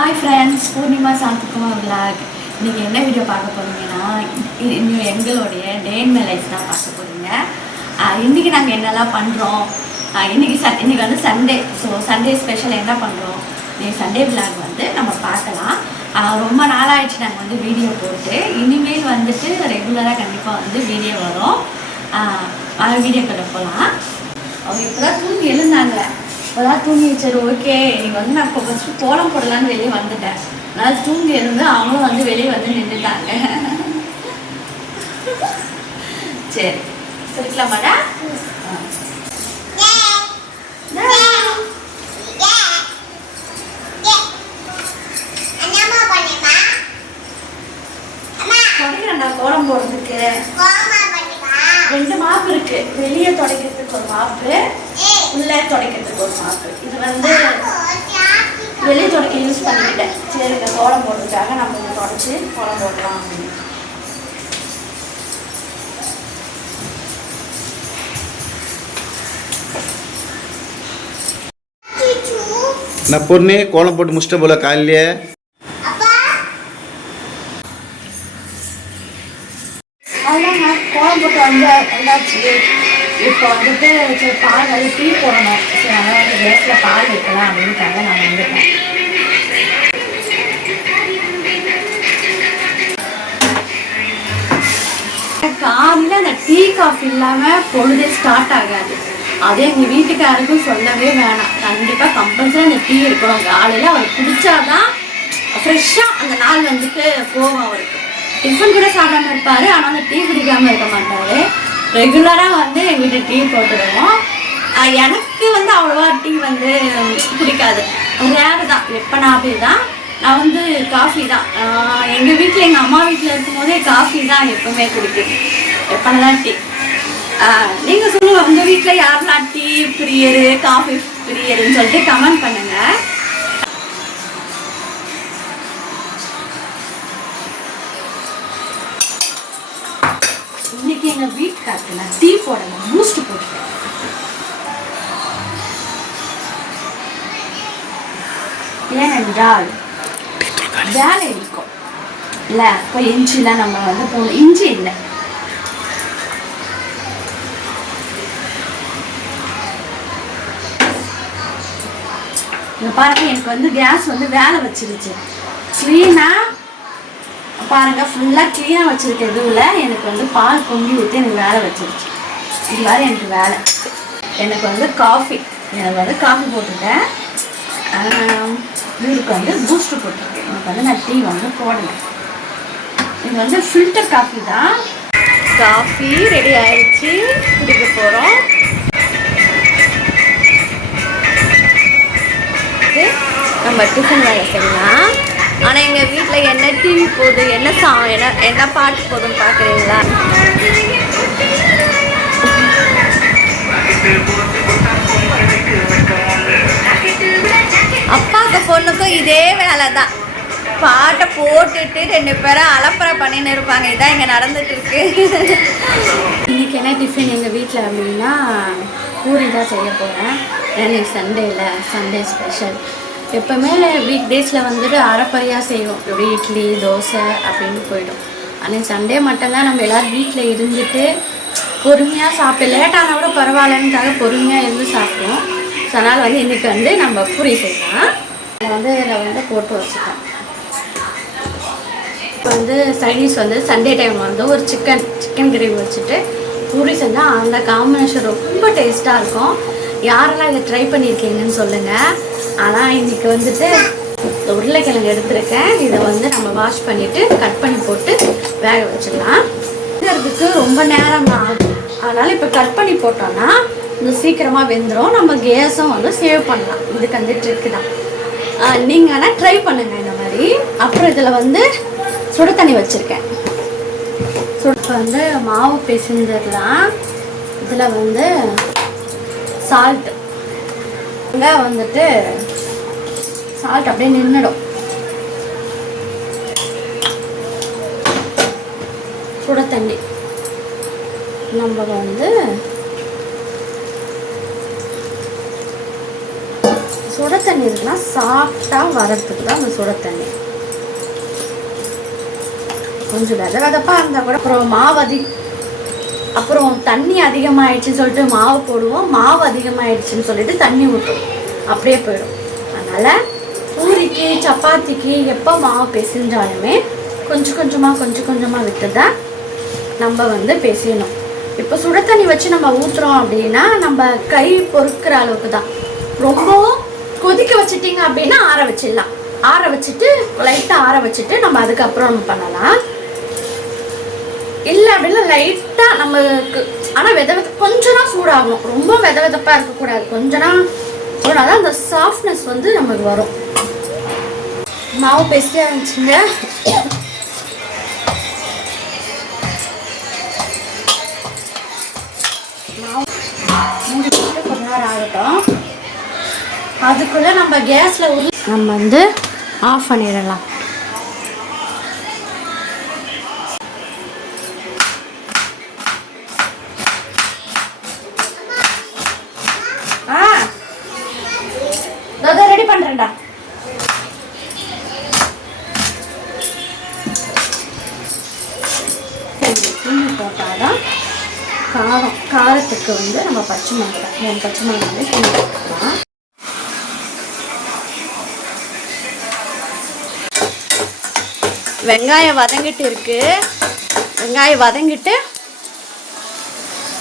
Hi friends, Poornima Shanthikumar vlog. இன்றைக்கி என்ன video பார்க்க போகிறீங்கன்னா, இன்னும் எங்களுடைய டே இன் மை லைஃப் தான் பார்க்க போகிறீங்க. இன்றைக்கி நாங்கள் என்னெல்லாம் பண்ணுறோம், இன்றைக்கி வந்து சண்டே. ஸோ சண்டே ஸ்பெஷல் என்ன பண்ணுறோம், இன்றைக்கி சண்டே விளாக் வந்து நம்ம பார்க்கலாம். ரொம்ப நாளாகிடுச்சு நாங்கள் வந்து வீடியோ போட்டு. இனிமேல் வந்துட்டு ரெகுலராக கண்டிப்பாக வந்து வீடியோ வரும். வீடியோக்குள்ளே போகலாம். அவங்க இப்போ தான் தூங்கி எழுந்தாங்க. இப்போதான் தூங்கி சரி ஓகே இன்னைக்கு வந்து நான் இப்போ ஃபஸ்ட்டு கோலம் போடலான்னு வெளியே வந்துட்டேன். அதனால் தூங்கி இருந்து அவங்களும் வந்து வெளியே வந்து நின்றுட்டாங்க. சரி சரிக்கலாமாடா? தொடக்கிறேன்டா கோலம் போடுறதுக்கு. 2 மாப்பு இருக்கு. வெளியே துடைக்கிறதுக்கு ஒரு மாப்பு, உள்ளே துடைக்கிறதுக்கு ஒரு மாப்பு. இது வந்து வெளியே துடைக்க யூஸ் பண்ணிக்கிட்டேன். சரி இந்த கோலம் போடுறதுக்காக நம்ம இதை துடைச்சி கோலம் போடலாம் அப்படின்னு. நான் பொண்ணு கோலம் போட்டு முடிச்சிட்ட போல காலையிலே. அதுதான் கோலம் போட்டு வந்தாச்சு. இப்போ வந்துட்டு சரி பால் வந்து டீ போடணும். சரி அதனால் வந்து கேஸில் பால் வைக்கலாம் அப்படின்ட்டாங்க. நான் வந்துட்டேன். காலையில் அந்த டீ காஃபி இல்லாமல் பொழுதே ஸ்டார்ட் ஆகாது. அதே எங்கள் வீட்டுக்காருக்கும் சொல்லவே வேணாம். கண்டிப்பாக கம்பல்சரி அந்த டீ இருக்கணும். காலையில் அவர் குடித்தாதான் ஃப்ரெஷ்ஷாக அந்த நாள் வந்துட்டு போகும். அவருக்கு டிஃபன் கூட சாப்பிடாம இருப்பார், ஆனால் அந்த டீ குடிக்காமல் இருக்க மாட்டார். ரெகுலராக வந்து எங்கள் வீட்டு டீ போட்டுடுவோம். எனக்கு வந்து அவ்வளோவா டீ வந்து பிடிக்காது, ரேரு தான். எப்போ நான் அப்படி தான், நான் வந்து காஃபி தான். எங்கள் வீட்டில் எங்கள் அம்மா வீட்டில் இருக்கும்போதே காஃபி தான் எப்பவுமே குடிக்குது. எப்போனா தான் டீ. நீங்கள் சொல்லுங்கள், உங்கள் வீட்டில் யாரெல்லாம் டீ பிரியரு காஃபி பிரியருன்னு சொல்லிட்டு கமெண்ட் பண்ணுங்கள். இன்னைக்கு எங்கள் வீட்டுக்காருக்கு நான் டீ போடணும், பூஸ்ட் போட்டுட்டேன். ஏனென்றால் வேலை இருக்கும் இல்லை. இப்போ இஞ்சிலாம் நம்ம வந்து போகணும். இஞ்சி இல்லை, இங்கே பாருங்க. எனக்கு வந்து கேஸ் வந்து வேலை வச்சிருச்சு. க்ளீனாக பாருங்க, ஃபுல்லாக க்ளீனாக வச்சுருக்க இதுவில் எனக்கு வந்து பால் பொங்கி ஊற்றி எனக்கு வேலை வச்சிருச்சு. இது மாதிரி எனக்கு வேலை. எனக்கு வந்து காஃபி போட்டுட்டேன். இவருக்கு வந்து பூஸ்ட் போட்டிருக்கேன். எனக்கு வந்து நான் டீ வந்து போடணும். இது வந்து ஃபில்டர் காஃபி தான். காஃபி ரெடி ஆயிடுச்சு, குடிக்க போகிறோம். நம்ம டிஃபன் வேலை செய்யலாம். ஆனால் எங்கள் வீட்டில் என்ன டிவி போகுது, என்ன பாட்டு போகுதுன்னு பார்க்குறீங்களா? அப்பாவுக்கு பொண்ணுக்கும் இதே வேலை தான். பாட்டை போட்டுட்டு 2 பேரும் அலப்பறை பண்ணின்னு இருப்பாங்க. இதான் இங்கே நடந்துட்டு இருக்கு. இன்றைக்கி என்ன டிஃபன் எங்கள் வீட்டில் அப்படின்னா பூரி தான் செய்ய போகிறேன். இன்னைக்கு சண்டே ஸ்பெஷல். எப்போவுமே வீக் டேஸில் வந்துட்டு அரைப்பறையாக செய்வோம். இப்படி இட்லி தோசை அப்படின்னு போயிடும். அன்றைக்கி சண்டே மட்டும்தான் நம்ம எல்லோரும் வீட்டில் இருந்துட்டு பொறுமையாக சாப்பிட்டு, லேட்டான கூட பரவாயில்லன்னுக்காக பொறுமையாக இருந்து சாப்பிடுவோம். ஸோ அதனால் வந்து இன்றைக்கி வந்து நம்ம பூரி செய்யலாம். இதில் வந்து போட்டு வச்சுட்டோம். இப்போ வந்து சைடிஷ் வந்து சண்டே டைம் வந்து ஒரு சிக்கன் கிரேவி வச்சுட்டு பூரி செஞ்சால் அந்த காம்பினேஷன் ரொம்ப டேஸ்ட்டாக இருக்கும். யாரெல்லாம் இதை ட்ரை பண்ணியிருக்கீங்கன்னு சொல்லுங்கள். ஆனால் இன்றைக்கி வந்துட்டு உருளைக்கிழங்கு எடுத்துருக்கேன். இதை வந்து நம்ம வாஷ் பண்ணிவிட்டு கட் பண்ணி போட்டு வேக வச்சிடலாம். இதுக்கு ரொம்ப நேரம் ஆகும். அதனால் இப்போ கட் பண்ணி போட்டோன்னா இந்த சீக்கிரமாக வெந்துடும். நம்ம கேஸும் வந்து சேவ் பண்ணலாம். இதுக்கு வந்து ட்ரிக்கு தான். நீங்கள் ஆனால் ட்ரை பண்ணுங்கள் இந்த மாதிரி. அப்புறம் இதில் வந்து சுடு தண்ணி வச்சுருக்கேன். சுடு வந்து மாவு பிசைஞ்சிடலாம். இதில் வந்து சால்ட்டு வந்துட்டு சால்ட் அப்படியே நின்றுடும். சுட தண்ணி நம்ம வந்து சுட தண்ணி இருக்குன்னா சாஃப்டாக வரத்துக்கு தான் அந்த சுட தண்ணி. கொஞ்சம் வெதப்பாக இருந்தால் கூட அப்புறம் தண்ணி அதிகமாகிடுச்சின்னு சொல்லிட்டு மாவு போடுவோம், மாவு அதிகமாகிடுச்சின்னு சொல்லிட்டு தண்ணி ஊற்றுவோம், அப்படியே போயிடும். அதனால் பூரிக்கு சப்பாத்திக்கு எப்போ மாவு பிசைஞ்சாலுமே கொஞ்சம் கொஞ்சமாக விட்டு தான் நம்ம பிசையணும். இப்போ சுட தண்ணி வச்சு நம்ம ஊற்றுறோம் அப்படின்னா நம்ம கை பொறுக்கிற அளவுக்கு தான். ரொம்பவும் கொதிக்க வச்சுட்டிங்க அப்படின்னா ஆற வச்சிடலாம். ஆற வச்சுட்டு லைட்டாக ஆற வச்சுட்டு நம்ம அதுக்கப்புறம் நம்ம பண்ணலாம். இல்லை அப்படின்னா லைட்டாக நமக்கு ஆனால் கொஞ்சம் தான் சூடாகணும், ரொம்ப வெதப்பாக இருக்கக்கூடாது. கொஞ்சம் தான் அந்த சாஃப்ட்னஸ் நமக்கு வரும். மாவு பெருசாக இருந்துச்சுங்க. மாவு மூடி போட்டு கொஞ்ச நேரம் ஆகட்டும். அதுக்குள்ளே நம்ம கேஸில் நம்ம ஆஃப் பண்ணிடலாம். ரெடி பண்ணுறேன்டா. போட்டாதான் காரத்துக்கு நம்ம பச்சை மிளகாய் 3 பச்சை மிளகாய் தூள் போட்டுக்கலாம். வெங்காயம் வதங்கிட்டு இருக்கு. வெங்காயம் வதங்கிட்டு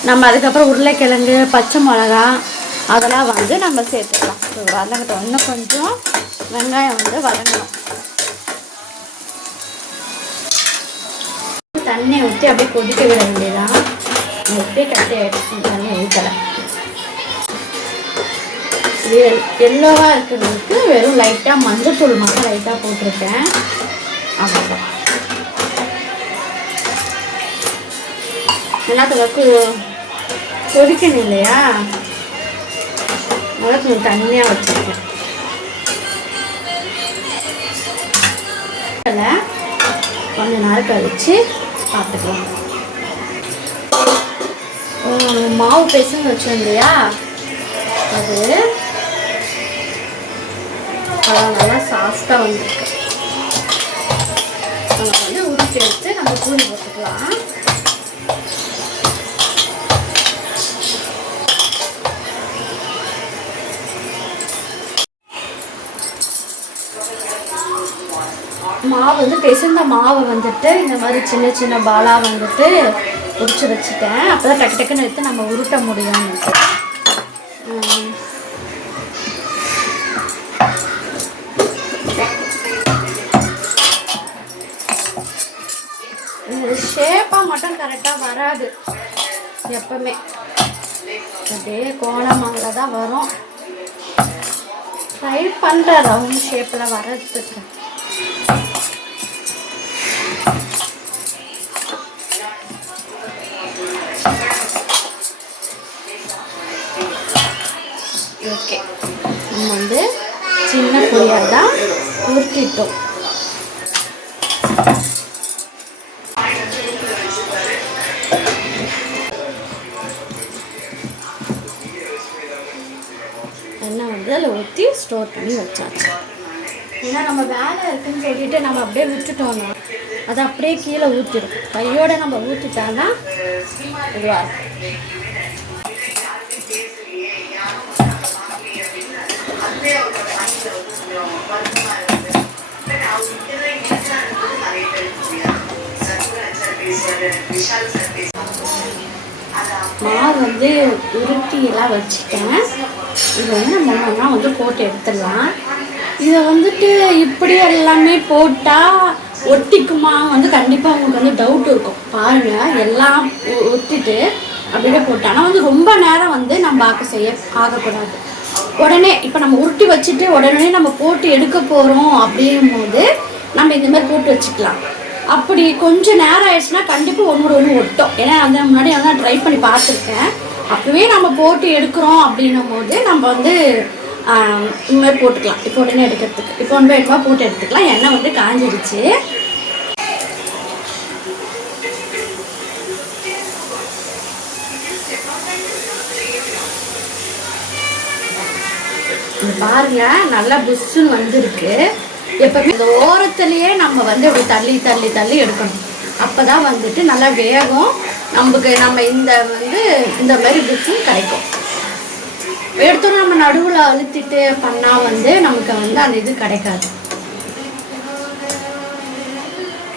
நம்ம அதுக்கப்புறம் உருளைக்கிழங்கு பச்சை மிளகா அதெல்லாம் நம்ம சேர்த்துக்கலாம். வதங்கட்டும். இன்னும் கொஞ்சம் வெங்காயம் வதங்கணும். தண்ணி ஊற்றி அப்படியே கொதிக்க விட வேண்டியதான். அப்படியே கட்டி ஆகிடுச்சு. தண்ணி ஊற்றலை. எல்லோவாக இருக்கிறதுக்கு வெறும் லைட்டாக மஞ்சள் தூள் மட்டும் லைட்டாக போட்டிருக்கேன். அவ்வளோதான். எல்லாத்துக்கு கொதிக்கணும் இல்லையா, கொஞ்சம் தண்ணியாக வச்சுருக்கேன். கொஞ்ச நாள் கழிச்சு பார்த்துக்கலாம். மாவு பேசுன்னு வச்சோம் இல்லையா, அது நல்லா சாஃப்டாக வந்துருக்கு. நம்ம உருட்டி எடுத்து நம்ம பூரி போட்டுக்கலாம். மாவு பிசைந்த மாவை இந்த மாதிரி சின்ன சின்ன பாலாக உரிச்சு வச்சுட்டேன். அப்போ தான் டக்கு டக்குன்னு எடுத்து நம்ம உருட்ட முடியும். ஷேப்பாக மட்டும் கரெக்டாக வராது எப்பவுமே. அப்படியே கோணமாக தான் வரும். ட்ரை பண்ணுற ரவுண்ட் ஷேப்பில் வர்றதுக்கு. ஓகே, நம்ம சின்ன பொடியாக தான் உருட்டிட்டோம். எண்ணெய் அதில் ஊற்றி ஸ்டோர் பண்ணி வச்சாச்சு. ஏன்னா நம்ம வேலை இருக்குன்னு சொல்லிட்டு நம்ம அப்படியே விட்டுட்டோம்னா அது அப்படியே கீழே ஊற்றிடும். கையோட நம்ம ஊற்றிட்டோம்னா இதுவாக இருக்கும். மாவு உருட்டி எல்லாம் வச்சுட்டேன். இது நம்ம ஒன்றா போட்டு எடுத்துடலாம். இதை இப்படி எல்லாமே போட்டால் ஒட்டிக்குமா கண்டிப்பாக உங்களுக்கு டவுட் இருக்கும். பாருங்கள், எல்லாம் ஒட்டிட்டு அப்படியே போட்டேன். ஆனால் ரொம்ப நேரம் நம்ம ஆகக்கூடாது. உடனே இப்போ நம்ம உருட்டி வச்சுட்டு உடனே நம்ம போட்டு எடுக்க போகிறோம் அப்படின்னும் போது நம்ம இந்த மாதிரி போட்டு வச்சுக்கலாம். அப்படி கொஞ்சம் நேரம் ஆயிடுச்சுன்னா கண்டிப்பாக ஒன்று ஒட்டும். ஏன்னா முன்னாடி ட்ரை பண்ணி பார்த்துருக்கேன். அப்போவே நம்ம போட்டு எடுக்கிறோம் அப்படின்னும் போது நம்ம இந்த மாதிரி போட்டுக்கலாம். இப்போ உடனே எடுக்கிறதுக்கு இப்போ 1 by 2 போட்டு எடுத்துக்கலாம். எண்ணெய் காஞ்சிடுச்சு. பாருங்க நல்லா புஷ்ஷுன்னு வந்திருக்கு. எப்பவுமே இந்த ஓரத்துலேயே நம்ம வந்து இப்படி தள்ளி தள்ளி தள்ளி எடுக்கணும். அப்போ தான் வந்துட்டு நல்லா வேகம். நம்ம இந்த மாதிரி புஷ்ஷும் கிடைக்கும். எடுத்தோம் நம்ம நடுவில் அழுத்திட்டு பண்ணால் வந்து நமக்கு வந்து அந்த இது கிடைக்காது.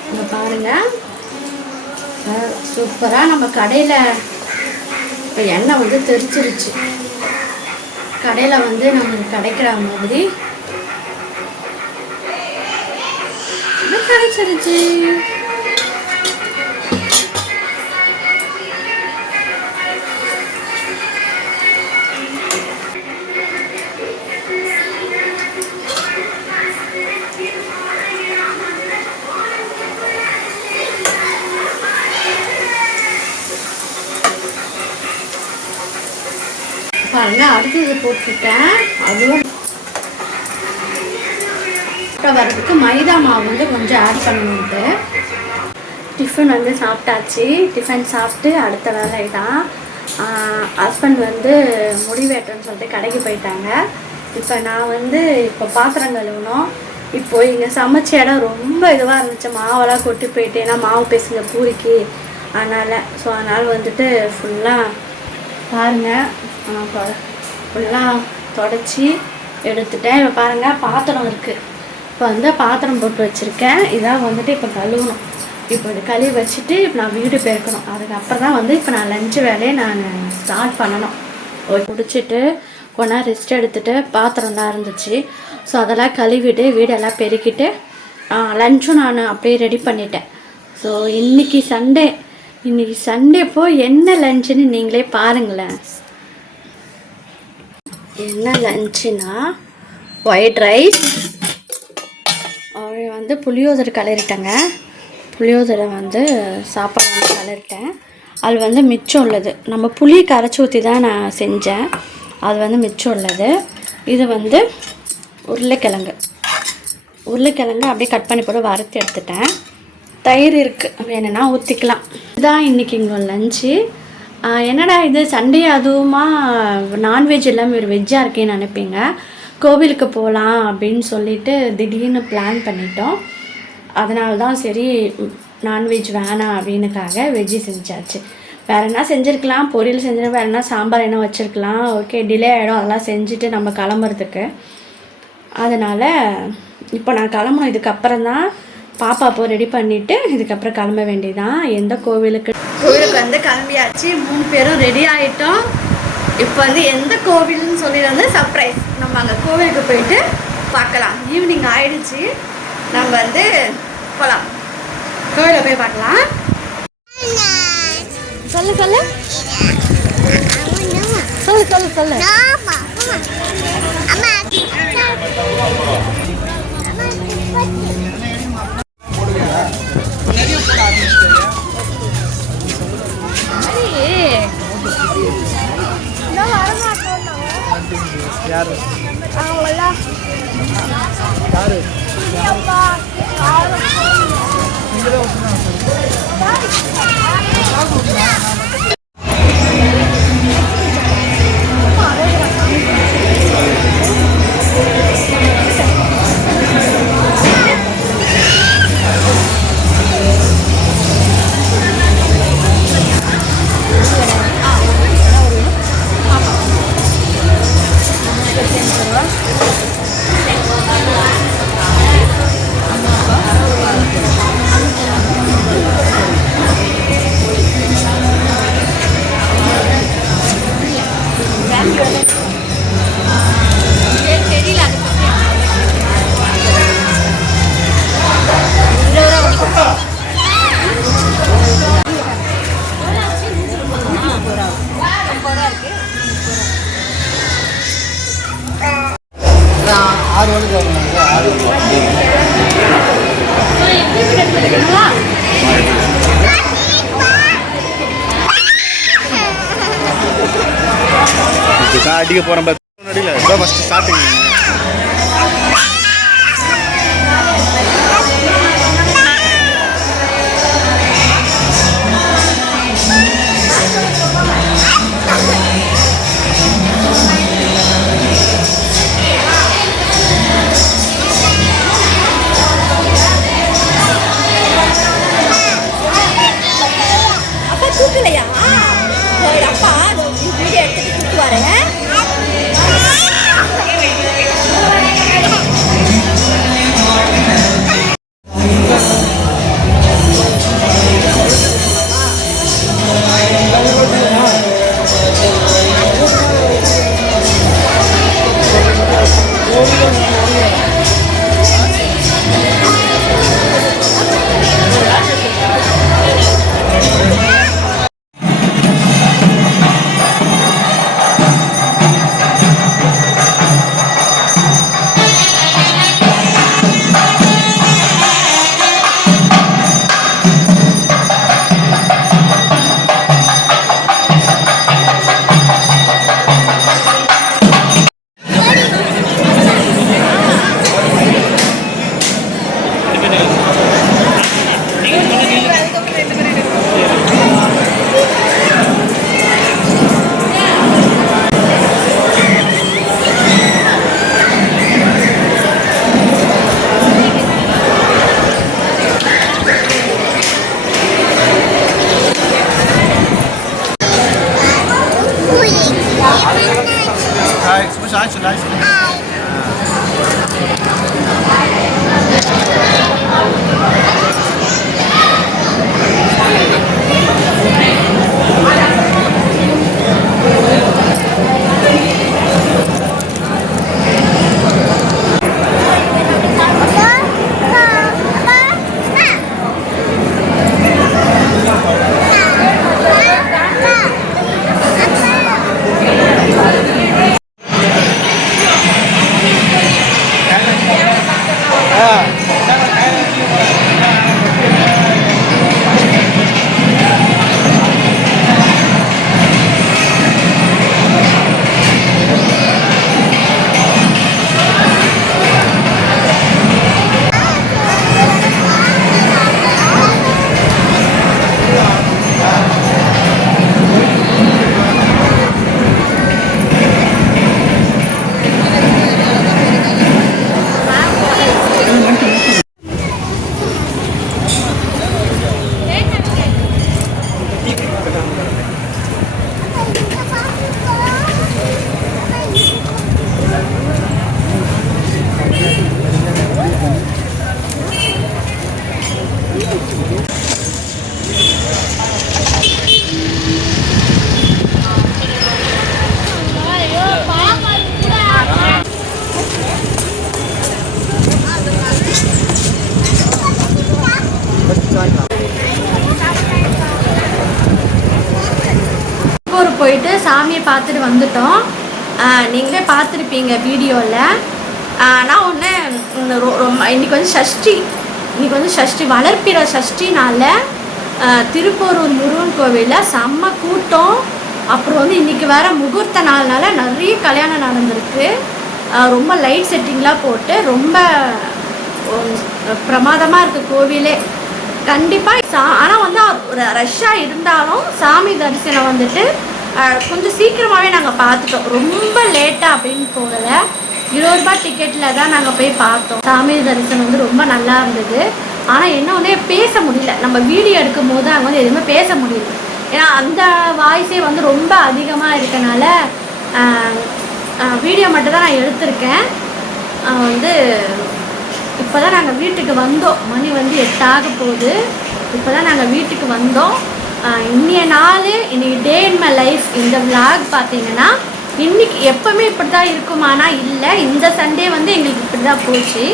இங்கே பாருங்கள் சூப்பராக நம்ம கடையில் இப்போ எண்ணெய் வந்து தெரிச்சிருச்சு. கடையில் வந்து நமக்கு கிடைக்கிற மாதிரி கிடைச்சிருச்சு. பாருங்க அடுத்தது போட்டுட்டேன். அதுவும் வரதுக்கு மைதா மாவு வந்து கொஞ்சம் ஆட் பண்ணணுன்ட்டு. டிஃபன் வந்து சாப்பிட்டாச்சு. டிஃபன் சாப்பிட்டு அடுத்த வேலை தான். ஹஸ்பண்ட் வந்து முடி வெட்டுறேன்னு சொல்லிட்டு கடைக்கு போயிட்டாங்க. இப்போ நான் வந்து இப்போ பாத்திரம் கழுவணும். இப்போது இங்கே சமைச்ச இடம் ரொம்ப இதுவாக இருந்துச்சு. மாவெல்லாம் கொட்டி போயிட்டு, ஏன்னா மாவு பேசுங்க பூரிக்கு, அதனால் வந்துட்டு ஃபுல்லாக பாருங்கள் ஃபுல்லாக தொடச்சி எடுத்துட்டேன். இப்போ பாருங்கள் பாத்திரம் இருக்குது. இப்போ வந்து பாத்திரம் போட்டு வச்சுருக்கேன். இதான் வந்துட்டு இப்போ கழுவணும். இப்போ இது கழுவி வச்சுட்டு இப்போ நான் வீடு பெருக்கணும். அதுக்கப்புறம் தான் வந்து இப்போ நான் லஞ்சு வேலையை நான் ஸ்டார்ட் பண்ணணும். குடிச்சிட்டு கொஞ்ச நேரம் ரெஸ்ட் எடுத்துகிட்டு பாத்திரம்லாம் இருந்துச்சு. ஸோ அதெல்லாம் கழுவிட்டு வீடெல்லாம் பெருக்கிட்டு லஞ்சும் நான் அப்படியே ரெடி பண்ணிட்டேன். ஸோ இன்றைக்கி சண்டே போய் என்ன லஞ்சுன்னு நீங்களே பாருங்களேன். என்ன லஞ்சுனா ஒயிட் ரைஸ், வந்து புளியோதரை கலரிட்டேங்க. புளியோதரை வந்து சாப்பாடு வந்து கலரிட்டேன். அது வந்து மிச்சம் உள்ளது. நம்ம புளி கரைச்சி ஊற்றி தான் நான் செஞ்சேன். அது வந்து மிச்சம் உள்ளது. இது வந்து உருளைக்கிழங்கு அப்படியே கட் பண்ணி போட்டு வறுத்து எடுத்துட்டேன். தயிர் இருக்குது, வேணும்னா ஊற்றிக்கலாம். இதுதான் இன்றைக்கி இங்கே லஞ்சு. என்னடா இது சண்டே அதுவுமா நான்வெஜ் இல்லாமல் ஒரு வெஜ்ஜாக இருக்கேன்னு நினைப்பீங்க. கோவிலுக்கு போகலாம் அப்படின்னு சொல்லிட்டு திடீர்னு பிளான் பண்ணிட்டோம். அதனால தான் சரி நான்வெஜ் வேணாம் அப்படின்னுக்காக வெஜ்ஜு செஞ்சாச்சு. வேறு என்ன செஞ்சுருக்கலாம், பொரியல் செஞ்சுருக்கலாம், வேறு என்ன சாம்பார் என்ன வச்சுருக்கலாம். ஓகே டிலே ஆகிடும் அதெல்லாம் செஞ்சுட்டு நம்ம கிளம்புறதுக்கு. அதனால் இப்போ நான் கிளம்பணும். இதுக்கப்புறம் தான் பாப்பா அப்போ ரெடி பண்ணிவிட்டு இதுக்கப்புறம் கிளம்ப வேண்டியதான். எந்த கோவிலுக்கு வந்து கிளம்பியாச்சு. 3 பேரும் ரெடி ஆகிட்டோம். இப்போ வந்து எந்த கோவில்னு சொல்லி வந்து சர்ப்ரைஸ். நம்ம அங்கே கோவிலுக்கு போயிட்டு பார்க்கலாம். ஈவினிங் ஆயிடுச்சு. நம்ம வந்து போகலாம், கோவிலில் போய் பார்க்கலாம். சொல்லு சொல்லு சொல்லு சொல்லு சொல்லு யாரு அடிக்க போகிறோம். நடியில் இப்போ ஃபஸ்ட்டு ஸ்டார்டிங் சாமியை பார்த்துட்டு வந்துட்டோம். நீங்களே பார்த்துருப்பீங்க வீடியோவில். நான் ஒன்று ரொம்ப இன்றைக்கி வந்து ஷஷ்டி, வளர்ப்பிற ஷஷ்டினால திருப்போரூர் முருகன் கோவிலில் செம்ம கூட்டம். அப்புறம் வந்து இன்றைக்கி வேறு முகூர்த்த நாள்னால நிறைய கல்யாணம் நடந்திருக்கு. ரொம்ப லைட் செட்டிங்லாம் போட்டு ரொம்ப பிரமாதமாக இருக்குது கோவிலே. கண்டிப்பாக ஆனால் வந்து ரஷ்ஷாக இருந்தாலும் சாமி தரிசனம் வந்துட்டு கொஞ்சம் சீக்கிரமாகவே நாங்கள் பார்த்துட்டோம். ரொம்ப லேட்டாக அப்படின்னு போகலை. 20 ரூபாய் டிக்கெட்டில் தான் நாங்கள் போய் பார்த்தோம். சாமி தரிசனம் வந்து ரொம்ப நல்லா இருந்தது. ஆனால் என்ன ஒன்றே பேச முடியல. நம்ம வீடியோ எடுக்கும் போது அங்கே வந்து எதுவுமே பேச முடியல. ஏன்னா அந்த வாய்ஸே வந்து ரொம்ப அதிகமாக இருக்கனால வீடியோ மட்டும் தான் நான் எடுத்திருக்கேன். வந்து இப்போ தான் நாங்கள் வீட்டுக்கு வந்தோம். மணி வந்து 8 ஆக போகுது. இப்போ தான் நாங்கள் வீட்டுக்கு வந்தோம். இன்னைய நாள், இன்றைக்கி டே இன் மை லைஃப் இந்த விளாக் பார்த்தீங்கன்னா இன்றைக்கி எப்போவுமே இப்படி தான் இருக்குமானா இல்லை. இந்த சண்டே வந்து எங்களுக்கு இப்படி தான் போச்சு.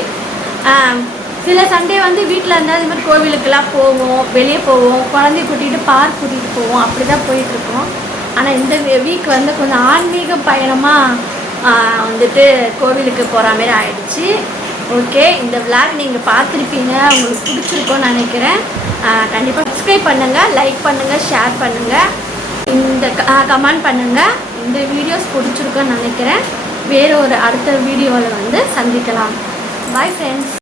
சில சண்டே வந்து வீட்டில் இருந்தால் இது மாதிரி கோவிலுக்கெல்லாம் போவோம், வெளியே போவோம், குழந்தைய கூட்டிகிட்டு பார்க் கூட்டிகிட்டு போவோம், அப்படி தான் போயிட்டுருக்கோம். ஆனால் இந்த வீக் வந்து கொஞ்சம் ஆன்மீக பயணமாக வந்துட்டு கோவிலுக்கு போகிற மாதிரி ஆயிடுச்சு. ஓகே, இந்த விளாக் நீங்கள் பார்த்துருப்பீங்க, உங்களுக்கு பிடிச்சிருக்கோன்னு நினைக்கிறேன். கண்டிப்பாக சப்ஸ்கிரைப் பண்ணுங்கள், லைக் பண்ணுங்கள், ஷேர் பண்ணுங்கள், இந்த கமெண்ட் பண்ணுங்கள். இந்த வீடியோஸ் பிடிச்சிருக்கோன்னு நினைக்கிறேன். வேறு ஒரு அடுத்த வீடியோவில் வந்து சந்திக்கலாம். Bye friends.